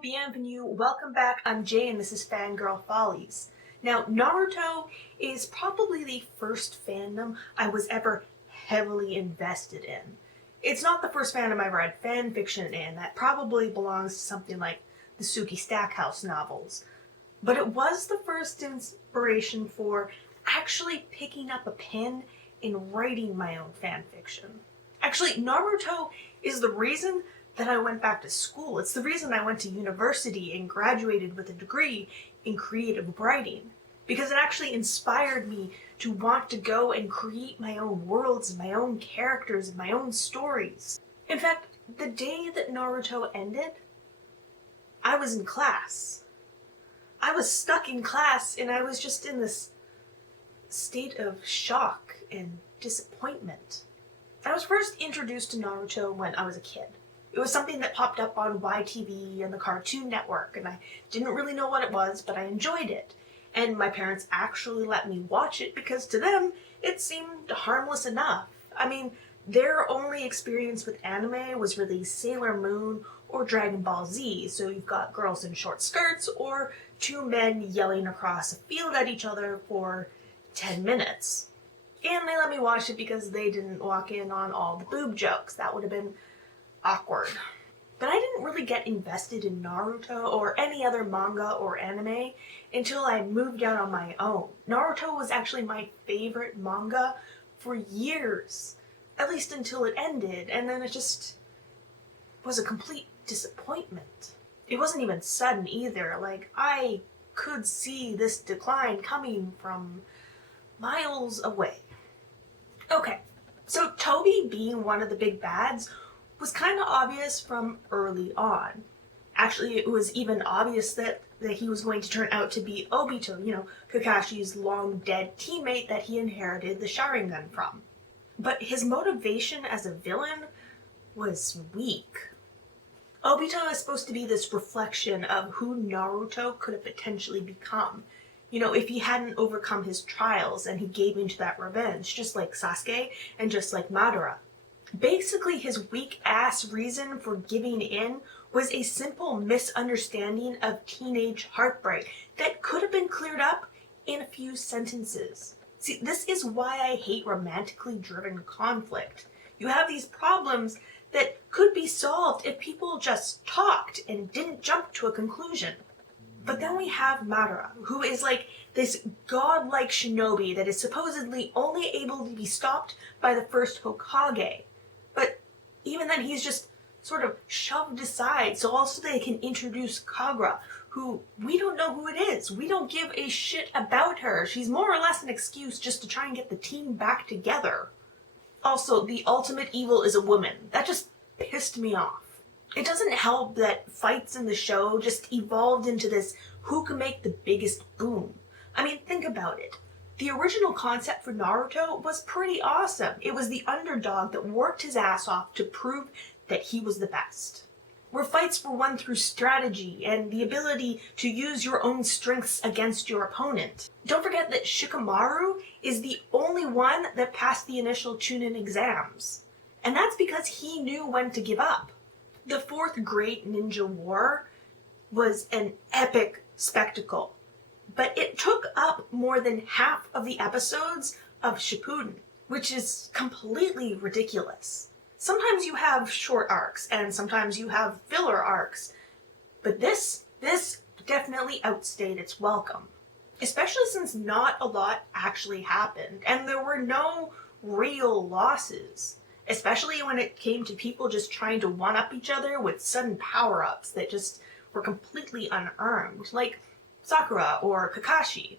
bienvenue, welcome back. I'm Jay and this is Fangirl Follies. Now, Naruto is probably the first fandom I was ever heavily invested in. It's not the first fandom I've read fan fiction in, that probably belongs to something like the Suki Stackhouse novels. But it was the first inspiration for actually picking up a pen and writing my own fan fiction. Actually, Naruto is the reason that I went back to school. It's the reason I went to university and graduated with a degree in creative writing, because it actually inspired me to want to go and create my own worlds, my own characters, my own stories. In fact, the day that Naruto ended, I was in class. I was stuck in class and I was just in this state of shock and disappointment. I was first introduced to Naruto when I was a kid. It was something that popped up on YTV and the Cartoon Network, and I didn't really know what it was, but I enjoyed it. And my parents actually let me watch it because to them, it seemed harmless enough. I mean, their only experience with anime was really Sailor Moon or Dragon Ball Z, so you've got girls in short skirts or two men yelling across a field at each other for 10 minutes. And they let me watch it because they didn't walk in on all the boob jokes. That would have been awkward. But I didn't really get invested in Naruto or any other manga or anime until I moved out on my own. Naruto was actually my favorite manga for years, at least until it ended, and then it just was a complete disappointment. It wasn't even sudden either. Like, I could see this decline coming from miles away. Okay, so Toby being one of the big bads was kind of obvious from early on. Actually, it was even obvious that he was going to turn out to be Obito, Kakashi's long-dead teammate that he inherited the Sharingan from. But his motivation as a villain was weak. Obito is supposed to be this reflection of who Naruto could have potentially become. If he hadn't overcome his trials and he gave into that revenge, just like Sasuke and just like Madara. Basically, his weak-ass reason for giving in was a simple misunderstanding of teenage heartbreak that could have been cleared up in a few sentences. See, this is why I hate romantically driven conflict. You have these problems that could be solved if people just talked and didn't jump to a conclusion. But then we have Madara, who is like this godlike shinobi that is supposedly only able to be stopped by the first Hokage. But even then, he's just sort of shoved aside so also they can introduce Kagura, who we don't know who it is. We don't give a shit about her. She's more or less an excuse just to try and get the team back together. Also, the ultimate evil is a woman. That just pissed me off. It doesn't help that fights in the show just evolved into this who can make the biggest boom. I mean, think about it. The original concept for Naruto was pretty awesome. It was the underdog that worked his ass off to prove that he was the best. Where fights were won through strategy and the ability to use your own strengths against your opponent. Don't forget that Shikamaru is the only one that passed the initial Chunin exams. And that's because he knew when to give up. The Fourth Great Ninja War was an epic spectacle. But it took up more than half of the episodes of Shippuden, which is completely ridiculous. Sometimes you have short arcs, and sometimes you have filler arcs. But this definitely outstayed its welcome. Especially since not a lot actually happened, and there were no real losses. Especially when it came to people just trying to one-up each other with sudden power-ups that just were completely unearned. Like Sakura or Kakashi.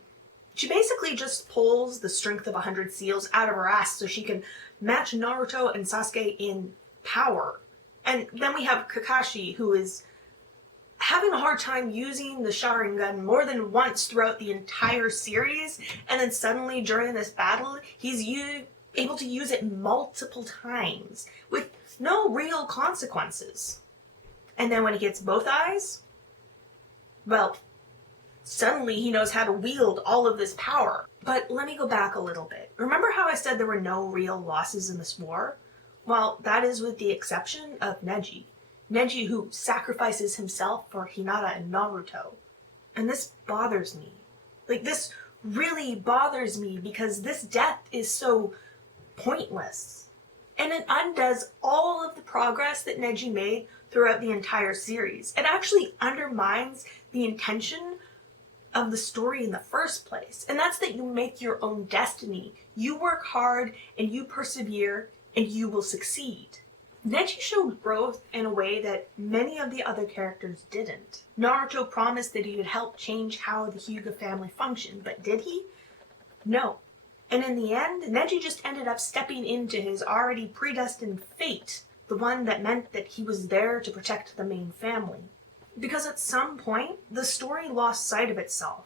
She basically just pulls the strength of 100 seals out of her ass so she can match Naruto and Sasuke in power. And then we have Kakashi, who is having a hard time using the Sharingan more than once throughout the entire series, and then suddenly during this battle, he's able to use it multiple times with no real consequences. And then when he gets both eyes, well, suddenly he knows how to wield all of this power. But let me go back a little bit. Remember how I said there were no real losses in this war? Well, that is with the exception of Neji. Neji who sacrifices himself for Hinata and Naruto. And this bothers me. This really bothers me because this death is so pointless. And it undoes all of the progress that Neji made throughout the entire series. It actually undermines the intention of the story in the first place. And that's that you make your own destiny. You work hard and you persevere and you will succeed. Neji showed growth in a way that many of the other characters didn't. Naruto promised that he would help change how the Hyuga family functioned, but did he? No. And in the end, Neji just ended up stepping into his already predestined fate, the one that meant that he was there to protect the main family. Because at some point, the story lost sight of itself.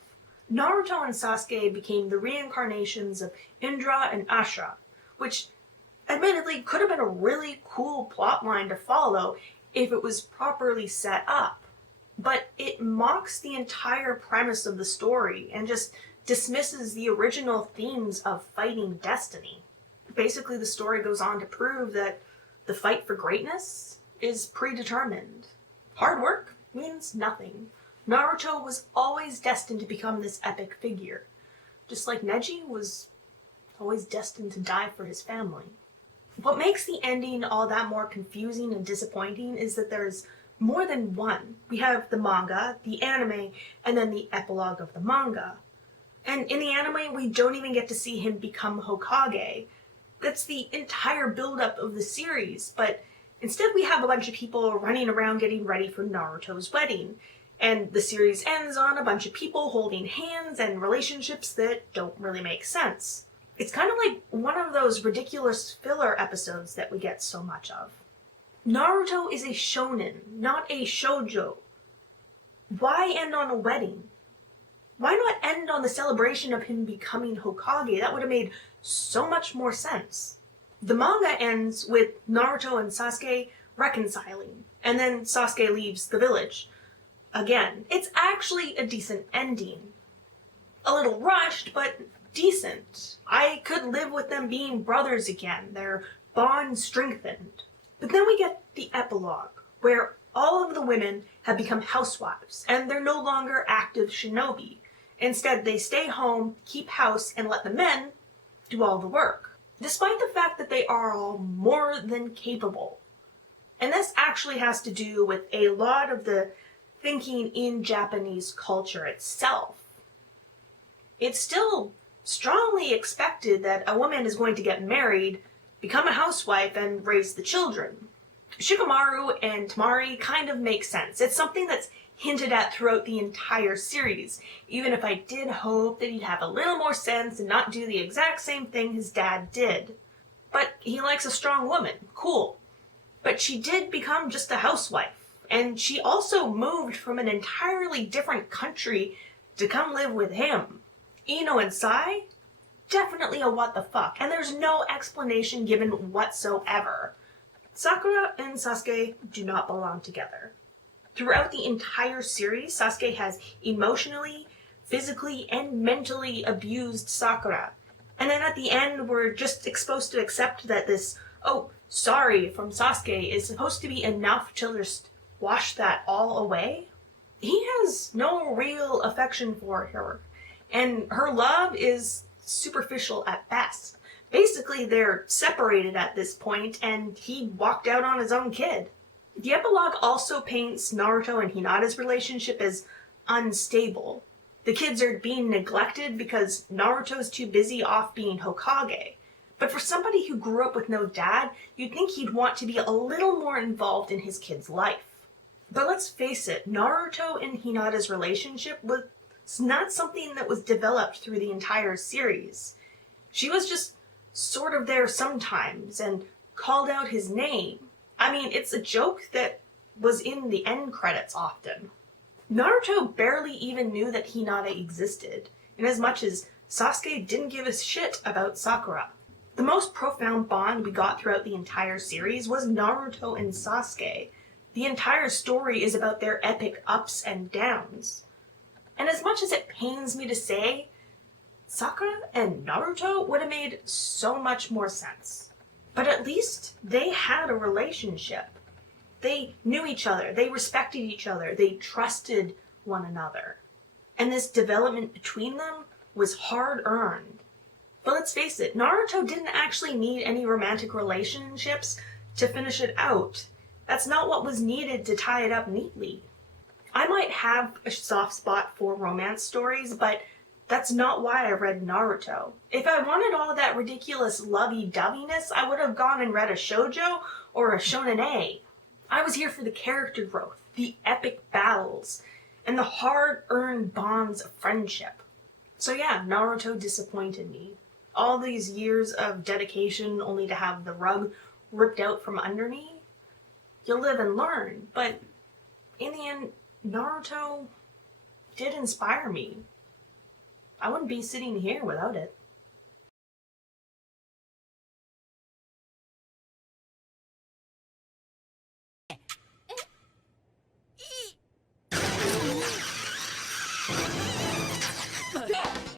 Naruto and Sasuke became the reincarnations of Indra and Ashura, which admittedly could have been a really cool plotline to follow if it was properly set up. But it mocks the entire premise of the story and just dismisses the original themes of fighting destiny. Basically, the story goes on to prove that the fight for greatness is predetermined. Hard work means nothing. Naruto was always destined to become this epic figure, just like Neji was always destined to die for his family. What makes the ending all that more confusing and disappointing is that there's more than one. We have the manga, the anime, and then the epilogue of the manga. And in the anime, we don't even get to see him become Hokage. That's the entire buildup of the series, but instead we have a bunch of people running around getting ready for Naruto's wedding. And the series ends on a bunch of people holding hands and relationships that don't really make sense. It's kind of like one of those ridiculous filler episodes that we get so much of. Naruto is a shonen, not a shoujo. Why end on a wedding? Why not end on the celebration of him becoming Hokage? That would have made so much more sense. The manga ends with Naruto and Sasuke reconciling, and then Sasuke leaves the village. Again, it's actually a decent ending. A little rushed, but decent. I could live with them being brothers again, their bond strengthened. But then we get the epilogue, where all of the women have become housewives, and they're no longer active shinobi. Instead, they stay home, keep house, and let the men do all the work, despite the fact that they are all more than capable. And this actually has to do with a lot of the thinking in Japanese culture itself. It's still strongly expected that a woman is going to get married, become a housewife, and raise the children. Shikamaru and Tamari kind of make sense. It's something that's hinted at throughout the entire series, even if I did hope that he'd have a little more sense and not do the exact same thing his dad did. But he likes a strong woman. Cool. But she did become just a housewife, and she also moved from an entirely different country to come live with him. Ino and Sai? Definitely a what the fuck, and there's no explanation given whatsoever. Sakura and Sasuke do not belong together. Throughout the entire series, Sasuke has emotionally, physically, and mentally abused Sakura. And then at the end, we're just supposed to accept that this, oh, sorry from Sasuke is supposed to be enough to just wash that all away. He has no real affection for her, and her love is superficial at best. Basically, they're separated at this point, and he walked out on his own kid. The epilogue also paints Naruto and Hinata's relationship as unstable. The kids are being neglected because Naruto's too busy off being Hokage. But for somebody who grew up with no dad, you'd think he'd want to be a little more involved in his kid's life. But let's face it, Naruto and Hinata's relationship was not something that was developed through the entire series. She was just sort of there sometimes and called out his name. I mean, it's a joke that was in the end credits often. Naruto barely even knew that Hinata existed, in as much as Sasuke didn't give a shit about Sakura. The most profound bond we got throughout the entire series was Naruto and Sasuke. The entire story is about their epic ups and downs. And as much as it pains me to say, Sakura and Naruto would have made so much more sense. But at least they had a relationship. They knew each other, they respected each other, they trusted one another. And this development between them was hard-earned. But let's face it, Naruto didn't actually need any romantic relationships to finish it out. That's not what was needed to tie it up neatly. I might have a soft spot for romance stories, but that's not why I read Naruto. If I wanted all that ridiculous lovey-doveyness, I would have gone and read a shoujo or a shonen A. I was here for the character growth, the epic battles, and the hard-earned bonds of friendship. So yeah, Naruto disappointed me. All these years of dedication only to have the rug ripped out from under me. You'll live and learn, but in the end, Naruto did inspire me. I wouldn't be sitting here without it.